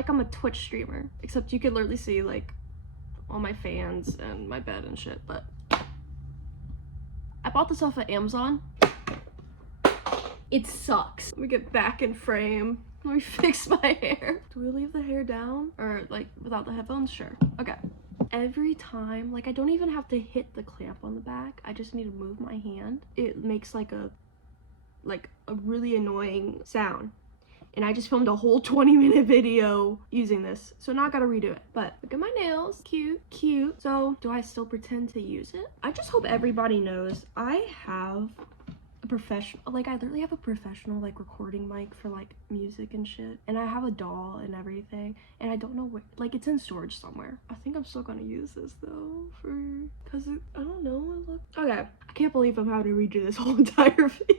like I'm a Twitch streamer, except you could literally see like all my fans and my bed and shit. But I bought this off of Amazon. It sucks. Let me get back in frame. Let me fix my hair. Do we leave the hair down? Or like without the headphones? Sure. Okay. Every time, like I don't even have to hit the clamp on the back. I just need to move my hand. It makes like a really annoying sound. And I just filmed a whole 20-minute video using this. So now I gotta redo it. But look at my nails. Cute, cute. So do I still pretend to use it? I just hope everybody knows I have a professional, like I literally have a professional like recording mic for like music and shit. And I have a DAW and everything. And I don't know where, like it's in storage somewhere. I think I'm still gonna use this though cause I don't know. Okay, I can't believe I'm having to redo this whole entire video.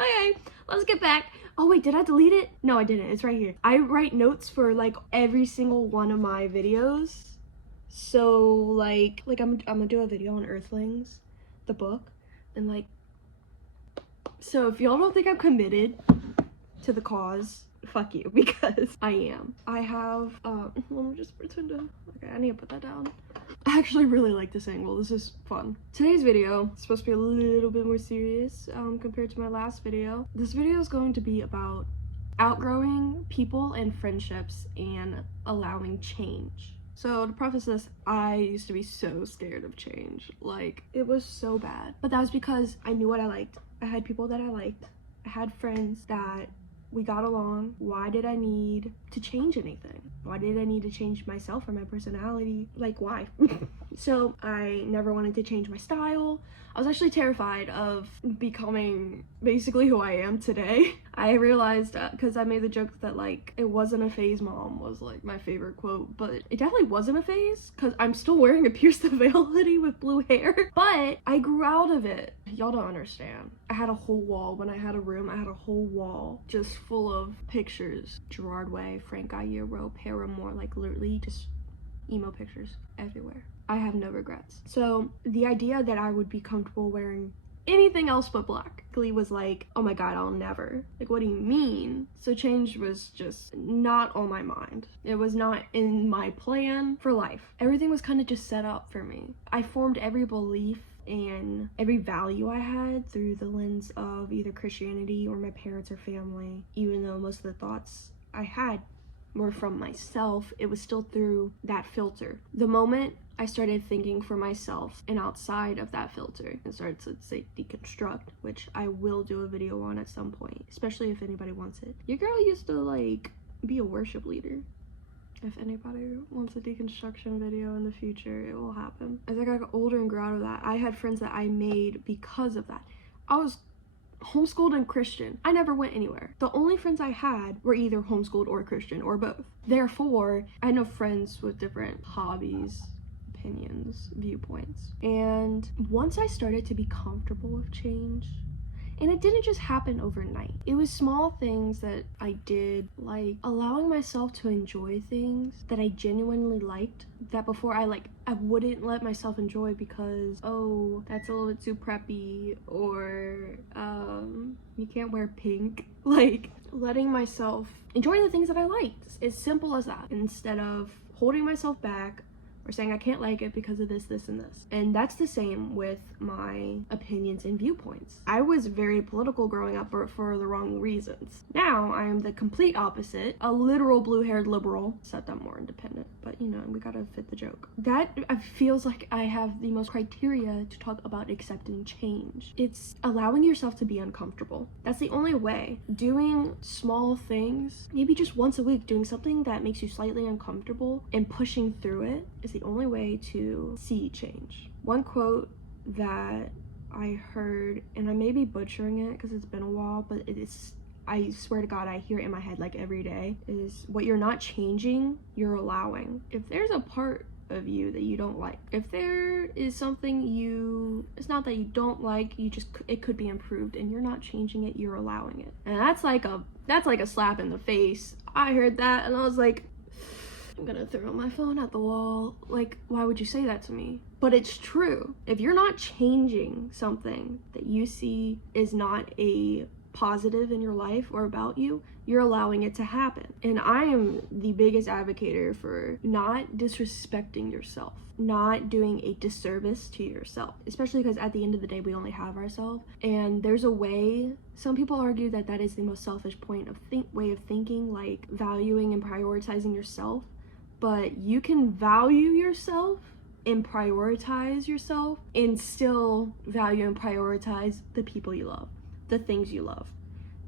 Okay, let's get back. Oh wait, did I delete it? No, I didn't. It's right here. I write notes for like every single one of my videos. So like I'm gonna do a video on Earthlings, the book, and like, so if y'all don't think I'm committed to the cause, fuck you, because I am. I have, let me just pretend to, okay, I need to put that down. I actually really like this angle. This is fun. Today's video is supposed to be a little bit more serious compared to my last video. This video is going to be about outgrowing people and friendships and allowing change. So to preface this, I used to be so scared of change. Like, it was so bad. But that was because I knew what I liked. I had people that I liked. I had friends that we got along. Why did I need to change anything? Why did I need to change myself or my personality? Like, why? So I never wanted to change my style. I was actually terrified of becoming basically who I am today. I realized, because I made the joke that like, it wasn't a phase, mom, was like my favorite quote, but it definitely wasn't a phase because I'm still wearing a pierced the veil hoodie with blue hair, but I grew out of it. Y'all don't understand. I had a whole wall. When I had a room, I had a whole wall just full of pictures. Gerard Way, Frank Iero, Paramore, like literally just emo pictures everywhere. I have no regrets. So the idea that I would be comfortable wearing anything else but black was like, oh my god, I'll never. Like, what do you mean? So change was just not on my mind. It was not in my plan for life. Everything was kind of just set up for me. I formed every belief and every value I had through the lens of either Christianity or my parents or family. Even though most of the thoughts I had were from myself, it was still through that filter. The moment I started thinking for myself and outside of that filter and started to say deconstruct, which I will do a video on at some point, especially if anybody wants it. Your girl used to like be a worship leader. If anybody wants a deconstruction video in the future, it will happen. As I got older and grew out of that, I had friends that I made because of that. I was homeschooled and Christian. I never went anywhere. The only friends I had were either homeschooled or Christian or both. Therefore, I had no friends with different hobbies, opinions, viewpoints. And once I started to be comfortable with change, and it didn't just happen overnight. It was small things that I did, like allowing myself to enjoy things that I genuinely liked, that before I wouldn't let myself enjoy because, oh, that's a little bit too preppy, or you can't wear pink. Like, letting myself enjoy the things that I liked. As simple as that. Instead of holding myself back or saying I can't like it because of this, this, and this. And that's the same with my opinions and viewpoints. I was very political growing up for the wrong reasons. Now I am the complete opposite, a literal blue-haired liberal, except I'm more independent. But you know, we gotta fit the joke. That feels like I have the most criteria to talk about accepting change. It's allowing yourself to be uncomfortable. That's the only way. Doing small things, maybe just once a week, doing something that makes you slightly uncomfortable and pushing through it is the only way to see change. One quote that I heard, and I may be butchering it because it's been a while, but it is, I swear to God, I hear it in my head like every day, is what you're not changing, you're allowing. If there's a part of you that you don't like, if there is something it's not that you don't like, it could be improved, and you're not changing it, you're allowing it. And that's like a slap in the face. I heard that and I was like, I'm gonna throw my phone at the wall. Like, why would you say that to me? But it's true. If you're not changing something that you see is not a positive in your life or about you, you're allowing it to happen. And I am the biggest advocate for not disrespecting yourself, not doing a disservice to yourself, especially because at the end of the day, we only have ourselves. And there's a way, some people argue that that is the most selfish way of thinking, like valuing and prioritizing yourself. But you can value yourself and prioritize yourself and still value and prioritize the people you love, the things you love.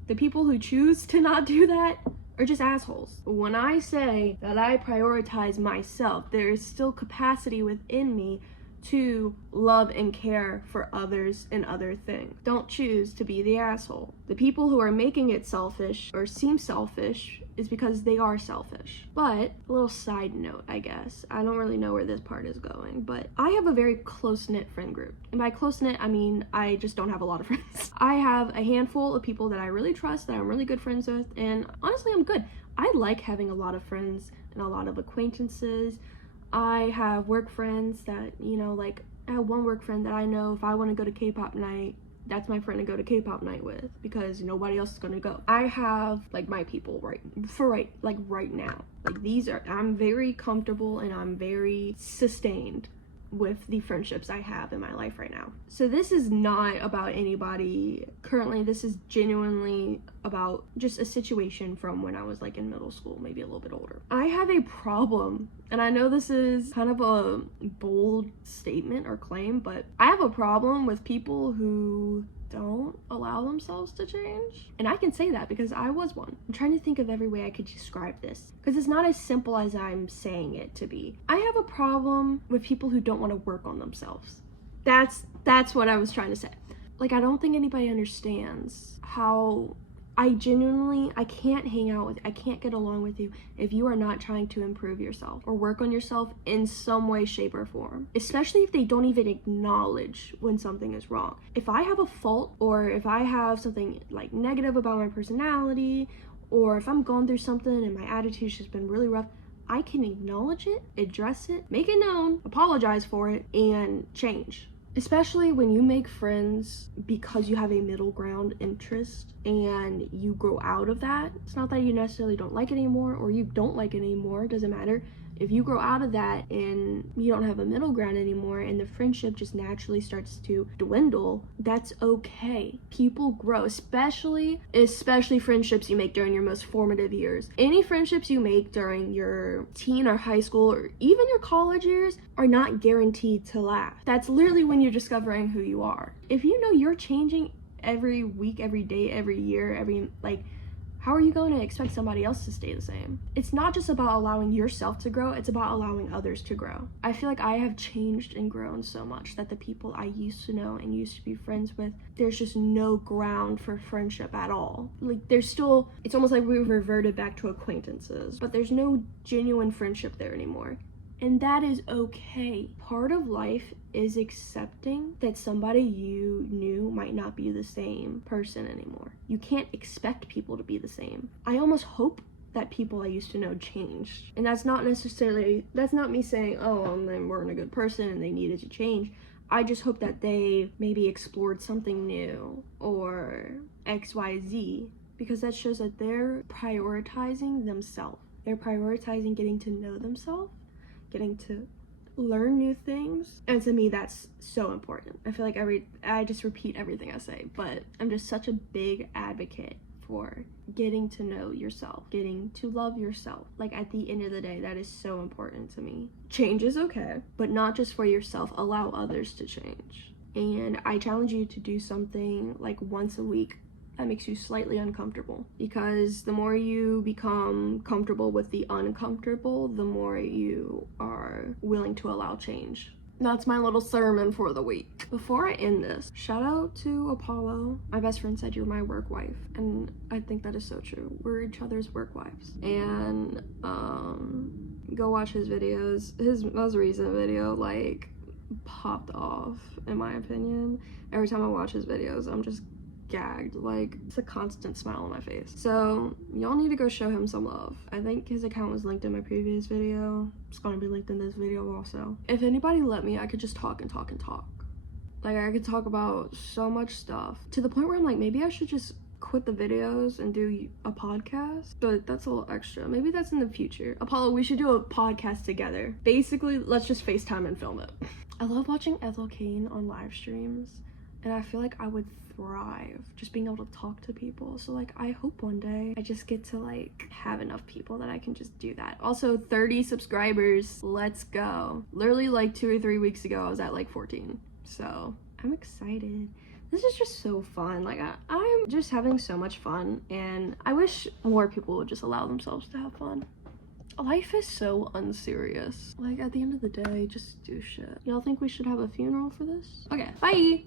The people who choose to not do that are just assholes. When I say that I prioritize myself, there is still capacity within me to love and care for others and other things. Don't choose to be the asshole. The people who are making it selfish or seem selfish is because they are selfish. But a little side note, I guess. I don't really know where this part is going, but I have a very close-knit friend group. And by close-knit, I mean I just don't have a lot of friends. I have a handful of people that I really trust, that I'm really good friends with, and honestly, I'm good. I like having a lot of friends and a lot of acquaintances. I have work friends that, you know, like I have one work friend that I know if I want to go to K-pop night, that's my friend to go to K-pop night with because nobody else is going to go. I have like my people right now. Like I'm very comfortable and I'm very sustained with the friendships I have in my life right now. So this is not about anybody currently. This is genuinely about just a situation from when I was like in middle school, maybe a little bit older. I have a problem, and I know this is kind of a bold statement or claim, but I have a problem with people who don't allow themselves to change. And I can say that because I was one. I'm trying to think of every way I could describe this because it's not as simple as I'm saying it to be. I have a problem with people who don't want to work on themselves. That's what I was trying to say. Like, I don't think anybody understands how I can't hang out with, I can't get along with you if you are not trying to improve yourself or work on yourself in some way, shape, or form. Especially if they don't even acknowledge when something is wrong. If I have a fault or if I have something like negative about my personality or if I'm going through something and my attitude's just been really rough, I can acknowledge it, address it, make it known, apologize for it, and change. Especially when you make friends because you have a middle ground interest and you grow out of that. It's not that you necessarily don't like it anymore or you don't like it anymore, it doesn't matter. If you grow out of that and you don't have a middle ground anymore and the friendship just naturally starts to dwindle, that's okay. People grow, especially friendships you make during your most formative years. Any friendships you make during your teen or high school or even your college years are not guaranteed to last. That's literally when you're discovering who you are. If you know you're changing every week, every day, every year, how are you going to expect somebody else to stay the same? It's not just about allowing yourself to grow, it's about allowing others to grow. I feel like I have changed and grown so much that the people I used to know and used to be friends with, there's just no ground for friendship at all. Like it's almost like we reverted back to acquaintances, but there's no genuine friendship there anymore. And that is okay. Part of life is accepting that somebody you knew might not be the same person anymore. You can't expect people to be the same. I almost hope that people I used to know changed. And that's not me saying, oh, they weren't a good person and they needed to change. I just hope that they maybe explored something new or XYZ, because that shows that they're prioritizing themselves. They're prioritizing getting to know themselves, getting to learn new things, and to me that's so important. I feel like I just repeat everything I say, but I'm just such a big advocate for getting to know yourself, getting to love yourself. Like at the end of the day, that is so important to me. Change is okay, but not just for yourself. Allow others to change. And I challenge you to do something like once a week that makes you slightly uncomfortable, because the more you become comfortable with the uncomfortable, the more you are willing to allow change. That's my little sermon for the week. Before I end this, shout out to Apollo. My best friend said you're my work wife, and I think that is so true. We're each other's work wives. And go watch his videos. His most recent video like popped off, in my opinion. Every time I watch his videos, I'm just gagged. Like, it's a constant smile on my face. So y'all need to go show him some love. I think his account was linked in my previous video. It's gonna be linked in this video also. If anybody let me, I could just talk and talk and talk. Like, I could talk about so much stuff to the point where I'm like, maybe I should just quit the videos and do a podcast, but that's a little extra. Maybe that's in the future. Apollo, we should do a podcast together. Basically, let's just FaceTime and film it. I love watching Ethel Cain on live streams, and I feel like I would thrive just being able to talk to people. So like, I hope one day I just get to like have enough people that I can just do that. Also, 30 subscribers, let's go. Literally like 2 or 3 weeks ago I was at like 14, so I'm excited. This is just so fun. Like I'm just having so much fun, and I wish more people would just allow themselves to have fun. Life is so unserious. Like at the end of the day, just do shit. Y'all think we should have a funeral for this? Okay, bye.